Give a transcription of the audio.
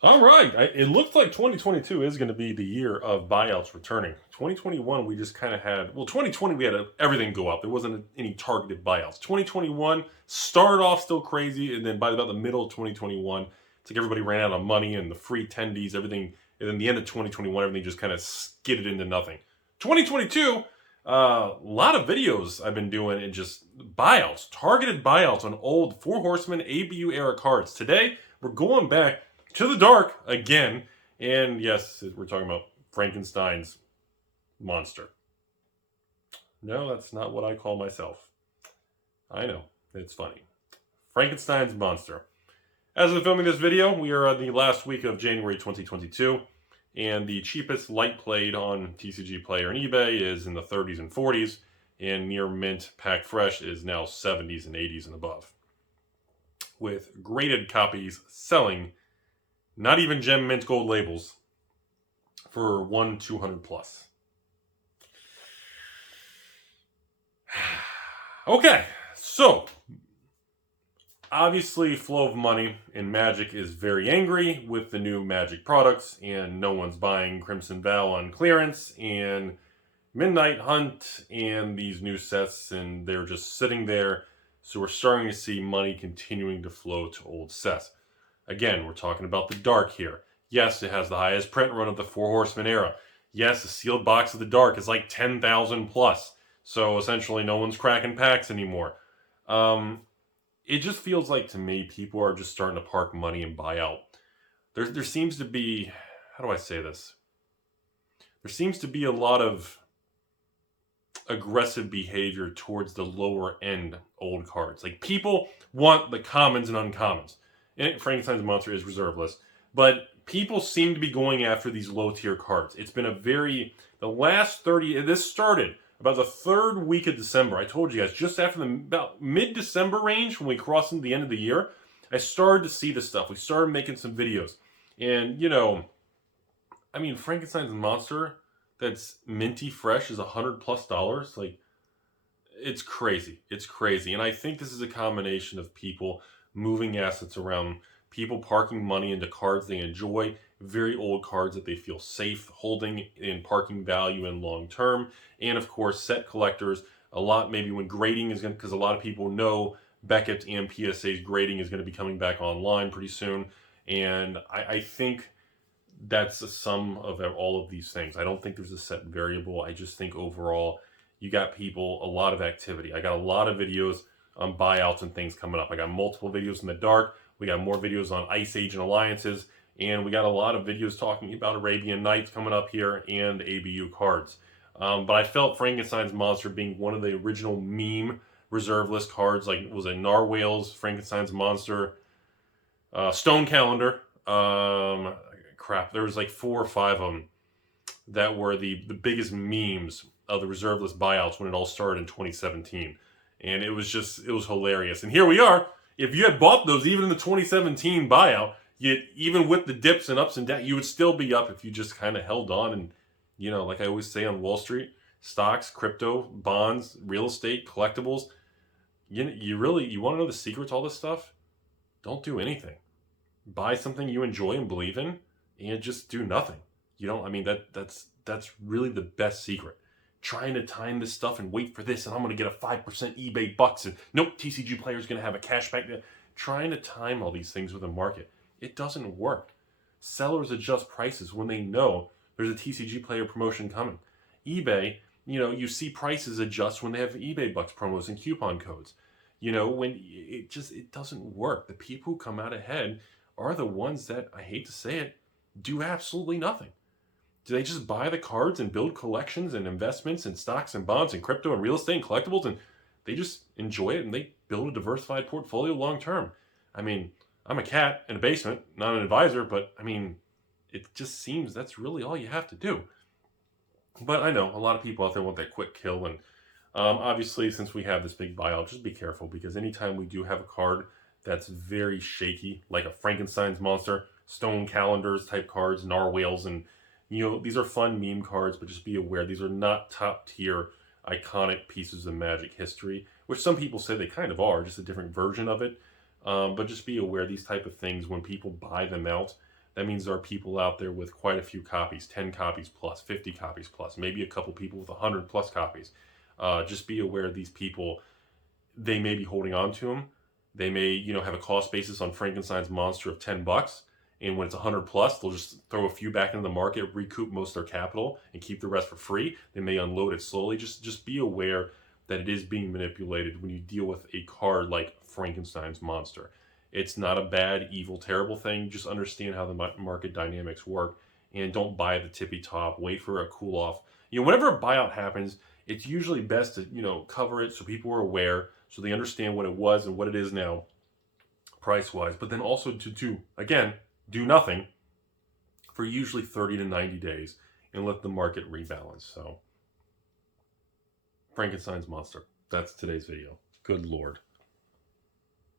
All right. It looks like 2022 is going to be the year of buyouts returning. 2021, we just kind of had, well, 2020, we had everything go up. There wasn't any targeted buyouts. 2021 started off still crazy, and then by about the middle of 2021, it's like everybody ran out of money and the free tendies, everything. And then the end of 2021, everything just kind of skidded into nothing. 2022, a lot of videos I've been doing and just buyouts, targeted buyouts on old Four Horsemen ABU era cards. Today, we're going back to the dark again, and yes, we're talking about Frankenstein's monster. No, that's not what I call myself. I know, it's funny. Frankenstein's monster. As of filming this video, we are on the last week of January 2022, and the cheapest light played on TCG Player and eBay is in the 30s and 40s, and near mint pack fresh is now 70s and 80s and above, with graded copies selling not even gem mint gold labels for 200 plus. Okay, so obviously flow of money in Magic is very angry with the new Magic products, and no one's buying Crimson Vow on clearance and Midnight Hunt and these new sets, and they're just sitting there. So we're starting to see money continuing to flow to old sets. Again, we're talking about the dark here. Yes, it has the highest print run of the Four Horsemen era. Yes, the sealed box of the dark is like 10,000 plus. So essentially no one's cracking packs anymore. It just feels like to me people are just starting to park money and buy out. There seems to be, how do I say this? There seems to be a lot of aggressive behavior towards the lower end old cards. Like people want the commons and uncommons. And Frankenstein's monster is reserve list, but people seem to be going after these low tier cards. It's been the last 30, this started about the third week of December. I told you guys, just after about mid-December range, when we crossed into the end of the year, I started to see this stuff. We started making some videos. And, you know, I mean, Frankenstein's monster that's minty fresh is $100 plus. Like, it's crazy. It's crazy. And I think this is a combination of people moving assets around, people parking money into cards they enjoy, very old cards that they feel safe holding in parking value and long term, and of course set collectors. A lot, maybe when grading is going to, because a lot of people know Beckett and PSA's grading is going to be coming back online pretty soon, and I think that's a sum of all of these things. I don't think there's a set variable. I just think overall you got people, a lot of activity. I got a lot of videos on buyouts and things coming up. I got multiple videos in the dark. We got more videos on Ice Age and Alliances. And we got a lot of videos talking about Arabian Nights coming up here and ABU cards. But I felt Frankenstein's monster being one of the original meme reserve list cards. Like, was it Narwhals, Frankenstein's monster, Stone Calendar. Crap, there was like 4 or 5 of them that were the biggest memes of the reserve list buyouts when it all started in 2017. And it was hilarious. And here we are. If you had bought those, even in the 2017 buyout, even with the dips and ups and downs, you would still be up if you just kind of held on. And, you know, like I always say on Wall Street, stocks, crypto, bonds, real estate, collectibles, you want to know the secret to all this stuff? Don't do anything. Buy something you enjoy and believe in, and just do nothing. You know, I mean, that's really the best secret. Trying to time this stuff and wait for this, and I'm going to get a 5% eBay bucks, and nope, TCG Player is going to have a cashback. Trying to time all these things with the market, it doesn't work. Sellers adjust prices when they know there's a TCG Player promotion coming. eBay, you know, you see prices adjust when they have eBay bucks promos and coupon codes. You know, when it doesn't work. The people who come out ahead are the ones that, I hate to say it, do absolutely nothing. Do they just buy the cards and build collections and investments in stocks and bonds and crypto and real estate and collectibles, and they just enjoy it and they build a diversified portfolio long term? I mean, I'm a cat in a basement, not an advisor, but I mean, it just seems that's really all you have to do. But I know a lot of people out there want that quick kill, and obviously since we have this big buyout, just be careful, because anytime we do have a card that's very shaky, like a Frankenstein's monster, Stone Calendars type cards, Narwhals, and you know, these are fun meme cards, but just be aware, these are not top tier iconic pieces of Magic history, which some people say they kind of are, just a different version of it. But just be aware, these type of things, when people buy them out, that means there are people out there with quite a few copies, 10 copies plus, 50 copies plus, maybe a couple people with 100 plus copies. Just be aware these people, they may be holding on to them. They may, you know, have a cost basis on Frankenstein's monster of $10, and when it's 100 plus, they'll just throw a few back into the market, recoup most of their capital, and keep the rest for free. They may unload it slowly. Just be aware that it is being manipulated when you deal with a card like Frankenstein's monster. It's not a bad, evil, terrible thing. Just understand how the market dynamics work, and don't buy at the tippy top. Wait for a cool off. You know, whenever a buyout happens, it's usually best to, you know, cover it so people are aware, so they understand what it was and what it is now, price-wise. But then also to again, do nothing for usually 30 to 90 days and let the market rebalance. So, Frankenstein's monster. That's today's video. Good Lord.